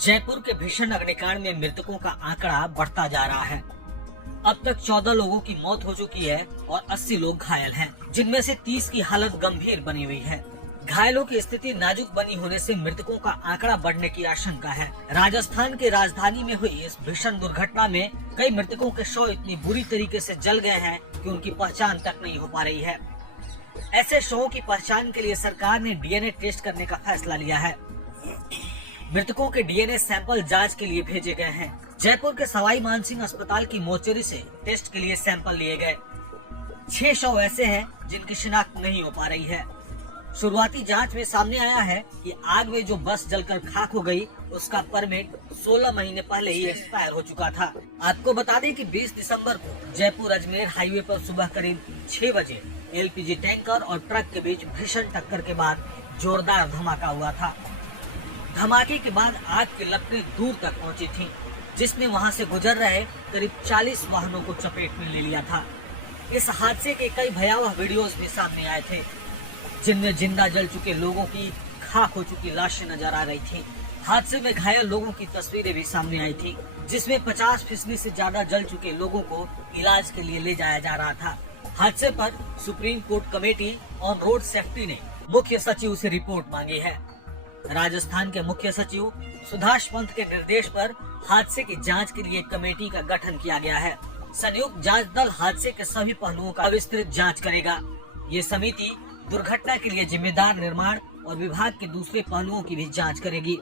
जयपुर के भीषण अग्निकांड में मृतकों का आंकड़ा बढ़ता जा रहा है। अब तक 14 लोगों की मौत हो चुकी है और 80 लोग घायल हैं, जिनमें से 30 की हालत गंभीर बनी हुई है। घायलों की स्थिति नाजुक बनी होने से मृतकों का आंकड़ा बढ़ने की आशंका है। राजस्थान के राजधानी में हुई इस भीषण दुर्घटना में कई मृतकों के शव इतनी बुरी तरीके से जल गए हैं कि उनकी पहचान तक नहीं हो पा रही है। ऐसे शवों की पहचान के लिए सरकार ने डीएनए टेस्ट करने का फैसला लिया है। मृतकों के डीएनए सैंपल जांच के लिए भेजे गए हैं। जयपुर के सवाई मानसिंह अस्पताल की मोर्चरी से टेस्ट के लिए सैंपल लिए गए। 6 शव ऐसे हैं जिनकी शिनाख्त नहीं हो पा रही है। शुरुआती जांच में सामने आया है कि आग में जो बस जलकर खाक हो गई, उसका परमिट 16 महीने पहले ही एक्सपायर हो चुका था। आपको बता दें कि 20 दिसंबर को जयपुर अजमेर हाईवे पर सुबह करीब 6 बजे एलपीजी टैंकर और ट्रक के बीच भीषण टक्कर के बाद जोरदार धमाका हुआ था। धमाके के बाद आग की लपटें दूर तक पहुंची थीं, जिसने वहां से गुजर रहे करीब 40 वाहनों को चपेट में ले लिया था। इस हादसे के कई भयावह वीडियोस भी सामने आए थे, जिनमें जिंदा जल चुके लोगों की खाक हो चुकी लाशें नजर आ रही थी। हादसे में घायल लोगों की तस्वीरें भी सामने आई थी, जिसमें 50% से ज्यादा जल चुके लोगों को इलाज के लिए ले जाया जा रहा था। हादसे पर supreme court committee on road safety ने मुख्य सचिव से रिपोर्ट मांगी है। राजस्थान के मुख्य सचिव सुधाश पंत के निर्देश पर हादसे की जांच के लिए कमेटी का गठन किया गया है। संयुक्त जांच दल हादसे के सभी पहलुओं का विस्तृत जांच करेगा। ये समिति दुर्घटना के लिए जिम्मेदार निर्माण और विभाग के दूसरे पहलुओं की भी जांच करेगी।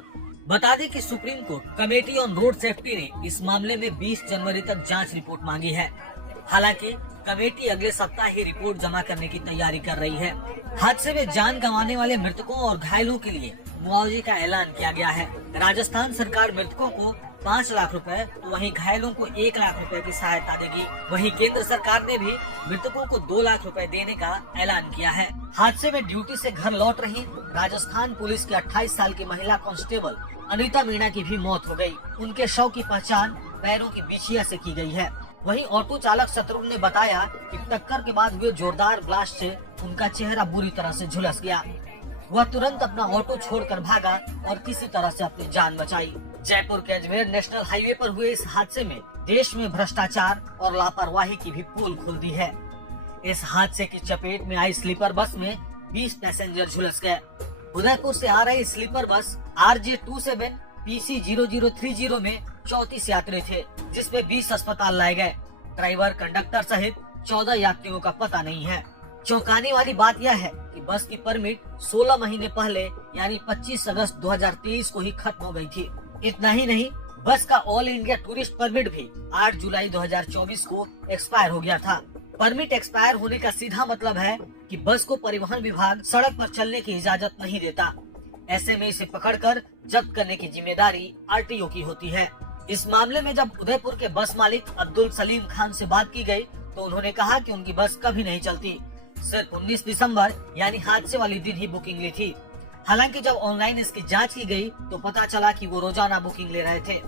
बता दें कि supreme court committee on road safety ने इस मामले में 20 जनवरी तक जांच रिपोर्ट मांगी है। हालांकि कमेटी अगले सप्ताह ही रिपोर्ट जमा करने की तैयारी कर रही है। हादसे में जान गंवाने वाले मृतकों और घायलों के लिए मुआवजे का ऐलान किया गया है। राजस्थान सरकार मृतकों को 5 लाख रुपए, तो वहीं घायलों को 1 लाख रुपए की सहायता देगी। वहीं केंद्र सरकार ने भी मृतकों को 2 लाख रुपए देने का ऐलान किया है। हादसे में ड्यूटी से घर लौट रही राजस्थान पुलिस की 28 साल की महिला कांस्टेबल अनीता मीणा की भी मौत हो गई। उनके शव की पहचान पैरों की बिछिया से की गई है। वहीं ऑटो चालक शत्रुघ्न ने बताया कि टक्कर के बाद हुए जोरदार ब्लास्ट से उनका चेहरा बुरी तरह से झुलस गया। वह तुरंत अपना ऑटो छोड़कर भागा और किसी तरह से अपनी जान बचाई। जयपुर के अजमेर नेशनल हाईवे पर हुए इस हादसे में देश में भ्रष्टाचार और लापरवाही की भी पोल खुल दी है। इस हादसे की चपेट में आई स्लीपर बस में 20 पैसेंजर झुलस गए। उदयपुर से आ रही स्लीपर बस RJ27 PC 0030 में 34 यात्री थे, जिसमें 20 अस्पताल लाए गए। ड्राइवर, कंडक्टर सहित 14 यात्रियों का पता नहीं है। चौंकाने वाली बात यह है कि बस की परमिट 16 महीने पहले यानी 25 अगस्त 2023 को ही खत्म हो गई थी। इतना ही नहीं, बस का ऑल इंडिया टूरिस्ट परमिट भी 8 जुलाई 2024 को एक्सपायर हो गया था। परमिट एक्सपायर होने का सीधा मतलब है कि बस को परिवहन विभाग सड़क पर चलने की इजाजत नहीं देता। ऐसे में इसे पकड़कर जब्त करने की जिम्मेदारी RTO की होती है। इस मामले में जब उदयपुर के बस मालिक अब्दुल सलीम खान से बात की गई, तो उन्होंने कहा कि उनकी बस कभी नहीं चलती, सिर्फ 19 दिसंबर यानी हादसे वाली दिन ही बुकिंग ली थी। हालांकि जब ऑनलाइन इसकी जांच की गई तो पता चला कि वो रोजाना बुकिंग ले रहे थे।